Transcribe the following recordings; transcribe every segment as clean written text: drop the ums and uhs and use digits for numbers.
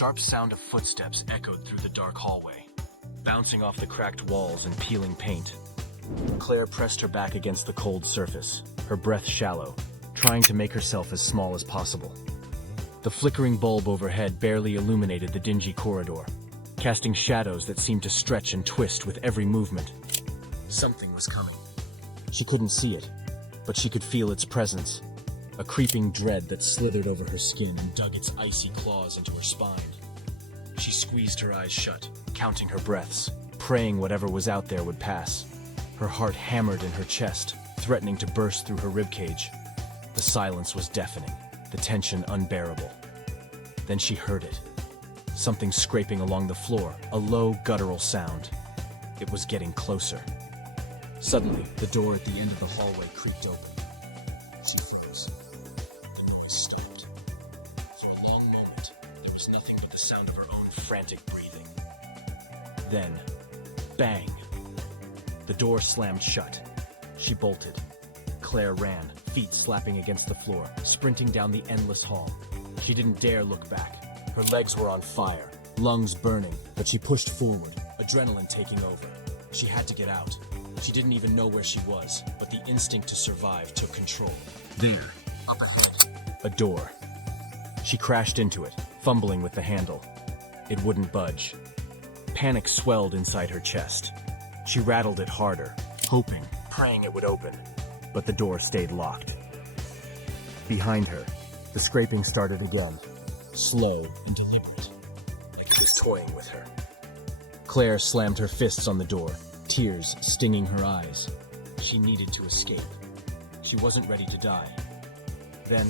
sharp sound of footsteps echoed through the dark hallway, bouncing off the cracked walls and peeling paint. Claire pressed her back against the cold surface, her breath shallow, trying to make herself as small as possible. The flickering bulb overhead barely illuminated the dingy corridor, casting shadows that seemed to stretch and twist with every movement. Something was coming. She couldn't see it, but she could feel its presence, a creeping dread that slithered over her skin and dug its icy claws into her spine. She squeezed her eyes shut, counting her breaths, praying whatever was out there would pass. Her heart hammered in her chest, threatening to burst through her ribcage. The silence was deafening, the tension unbearable. Then she heard it. Something scraping along the floor, a low, guttural sound. It was getting closer. Suddenly, the door at the end of the hallway creaked open. She froze. The noise stopped. For a long moment, there was nothing but the sound of her own frantic breathing. Then, bang! The door slammed shut. She bolted. Claire ran, feet slapping against the floor, sprinting down the endless hall. She didn't dare look back. Her legs were on fire, lungs burning, but she pushed forward, adrenaline taking over. She had to get out. She didn't even know where she was, but the instinct to survive took control. There, up ahead, a door. She crashed into it, fumbling with the handle. It wouldn't budge. Panic swelled inside her chest. She rattled it harder, hoping, praying it would open, but the door stayed locked. Behind her, the scraping started again, slow and deliberate, like it was toying with her. Claire slammed her fists on the door, tears stinging her eyes. She needed to escape. She wasn't ready to die. Then,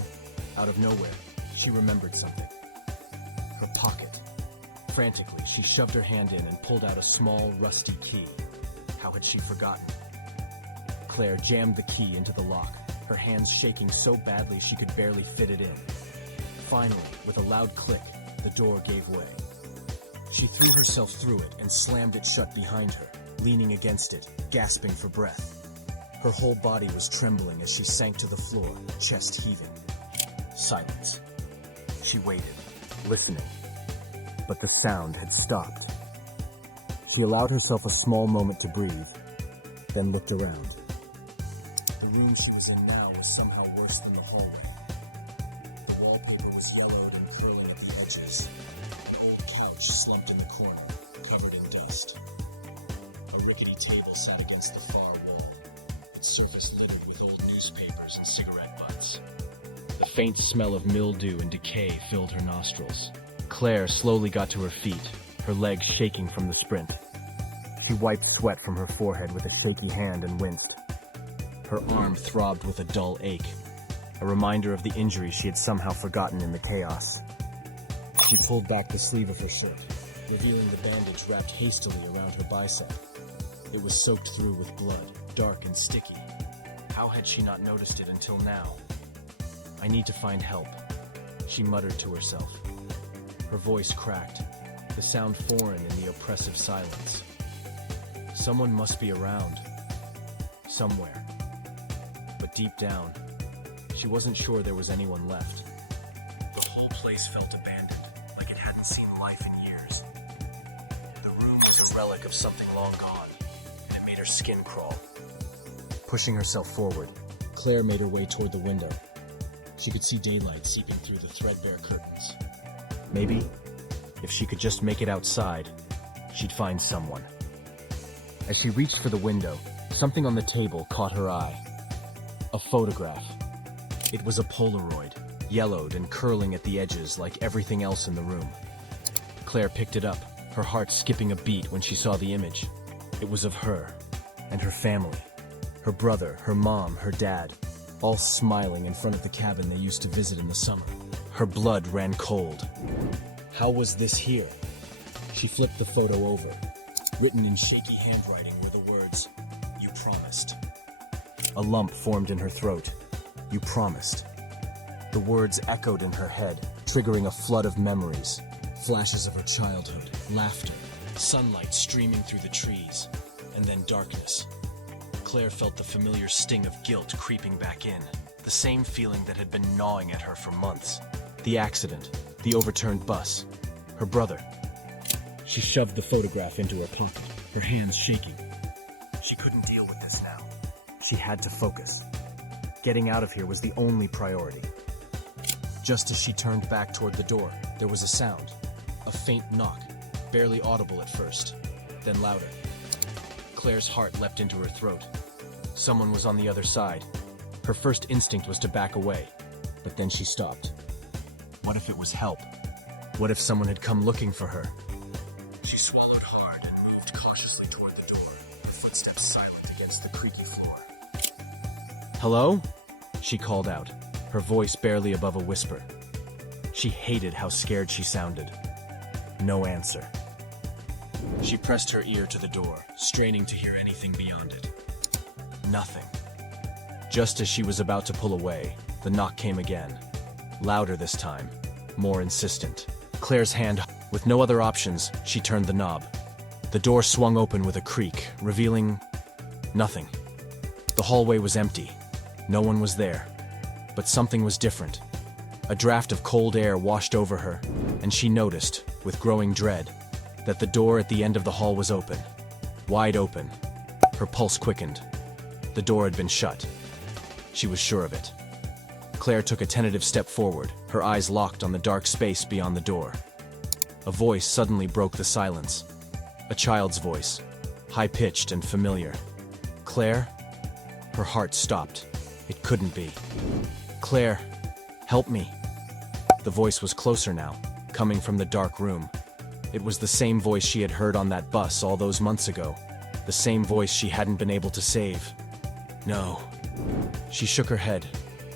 out of nowhere, she remembered something. Her pocket. Frantically, she shoved her hand in and pulled out a small, rusty key. How had she forgotten? Claire jammed the key into the lock, her hands shaking so badly she could barely fit it in. Finally, with a loud click, the door gave way. She threw herself through it and slammed it shut behind her, leaning against it, gasping for breath. Her whole body was trembling as she sank to the floor, chest heaving. Silence. She waited, listening. But the sound had stopped. She allowed herself a small moment to breathe, then looked around. The room she was in now was somehow worse than the hallway. The wallpaper was yellowed and curling at the edges. An old couch slumped in the corner, covered in dust. A rickety table sat against the far wall, its surface littered with old newspapers and cigarette butts. The faint smell of mildew and decay filled her nostrils. Claire slowly got to her feet, her legs shaking from the sprint. She wiped sweat from her forehead with a shaky hand and winced. Her arm throbbed with a dull ache, a reminder of the injury she had somehow forgotten in the chaos. She pulled back the sleeve of her shirt, revealing the bandage wrapped hastily around her bicep. It was soaked through with blood, dark and sticky. How had she not noticed it until now? "I need to find help," she muttered to herself. Her voice cracked, the sound foreign in the oppressive silence. Someone must be around. Somewhere. But deep down, she wasn't sure there was anyone left. The whole place felt abandoned, like it hadn't seen life in years. The room was a relic of something long gone, and it made her skin crawl. Pushing herself forward, Claire made her way toward the window. She could see daylight seeping through the threadbare curtains. Maybe, if she could just make it outside, she'd find someone. As she reached for the window, something on the table caught her eye. A photograph. It was a Polaroid, yellowed and curling at the edges like everything else in the room. Claire picked it up, her heart skipping a beat when she saw the image. It was of her and her family. Her brother, her mom, her dad, all smiling in front of the cabin they used to visit in the summer. Her blood ran cold. How was this here? She flipped the photo over. Written in shaky handwriting were the words, "You promised." A lump formed in her throat. "You promised." The words echoed in her head, triggering a flood of memories. Flashes of her childhood, laughter, sunlight streaming through the trees, and then darkness. Claire felt the familiar sting of guilt creeping back in, the same feeling that had been gnawing at her for months. The accident, the overturned bus, her brother. She shoved the photograph into her pocket, her hands shaking. She couldn't deal with this now. She had to focus. Getting out of here was the only priority. Just as she turned back toward the door, there was a sound. A faint knock, barely audible at first, then louder. Claire's heart leapt into her throat. Someone was on the other side. Her first instinct was to back away, but then she stopped. What if it was help? What if someone had come looking for her? She swallowed hard and moved cautiously toward the door, her footsteps silent against the creaky floor. "Hello?" she called out, her voice barely above a whisper. She hated how scared she sounded. No answer. She pressed her ear to the door, straining to hear anything beyond it. Nothing. Just as she was about to pull away, the knock came again. Louder this time, more insistent. Claire's hand, with no other options, she turned the knob. The door swung open with a creak, revealing nothing. The hallway was empty. No one was there. But something was different. A draft of cold air washed over her, and she noticed, with growing dread, that the door at the end of the hall was open. Wide open. Her pulse quickened. The door had been shut. She was sure of it. Claire took a tentative step forward, her eyes locked on the dark space beyond the door. A voice suddenly broke the silence. A child's voice, high-pitched and familiar. "Claire?" Her heart stopped. It couldn't be. "Claire, help me." The voice was closer now, coming from the dark room. It was the same voice she had heard on that bus all those months ago. The same voice she hadn't been able to save. No. She shook her head,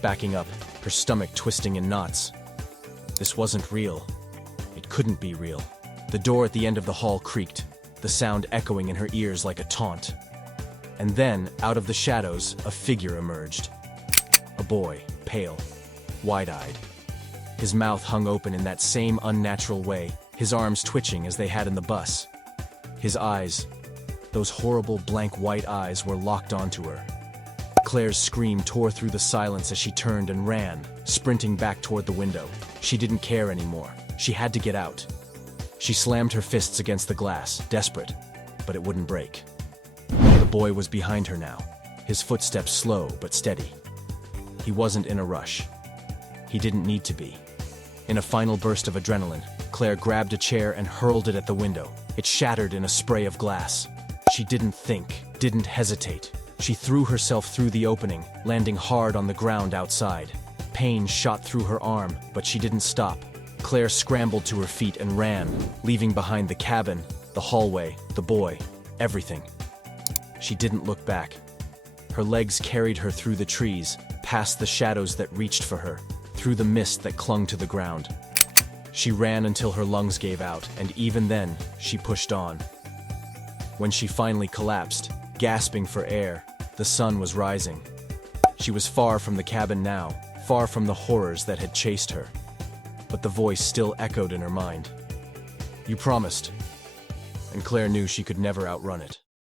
backing up, her stomach twisting in knots. This wasn't real. It couldn't be real. The door at the end of the hall creaked, the sound echoing in her ears like a taunt. And then, out of the shadows, a figure emerged. A boy, pale, wide-eyed. His mouth hung open in that same unnatural way, his arms twitching as they had in the bus. His eyes, those horrible blank white eyes, were locked onto her. Claire's scream tore through the silence as she turned and ran, sprinting back toward the window. She didn't care anymore. She had to get out. She slammed her fists against the glass, desperate, but it wouldn't break. The boy was behind her now, his footsteps slow but steady. He wasn't in a rush. He didn't need to be. In a final burst of adrenaline, Claire grabbed a chair and hurled it at the window. It shattered in a spray of glass. She didn't think, didn't hesitate. She threw herself through the opening, landing hard on the ground outside. Pain shot through her arm, but she didn't stop. Claire scrambled to her feet and ran, leaving behind the cabin, the hallway, the boy, everything. She didn't look back. Her legs carried her through the trees, past the shadows that reached for her, through the mist that clung to the ground. She ran until her lungs gave out, and even then, she pushed on. When she finally collapsed, gasping for air, the sun was rising. She was far from the cabin now, far from the horrors that had chased her. But the voice still echoed in her mind. "You promised." And Claire knew she could never outrun it.